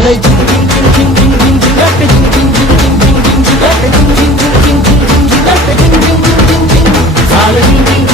సాలై జింగ్ జింగ్ జింగ్ జింగ్ జింగ్ జింగ్ జింగ్ లట్ట జింగ్ జింగ్ జింగ్ జింగ్ జింగ్ జింగ్ జింగ్ లట్ట జింగ్ జింగ్ జింగ్ జింగ్ జింగ్ జింగ్ లట్ట జింగ్ జింగ్ జింగ్ జింగ్ జింగ్ సాలై జింగ్ జింగ్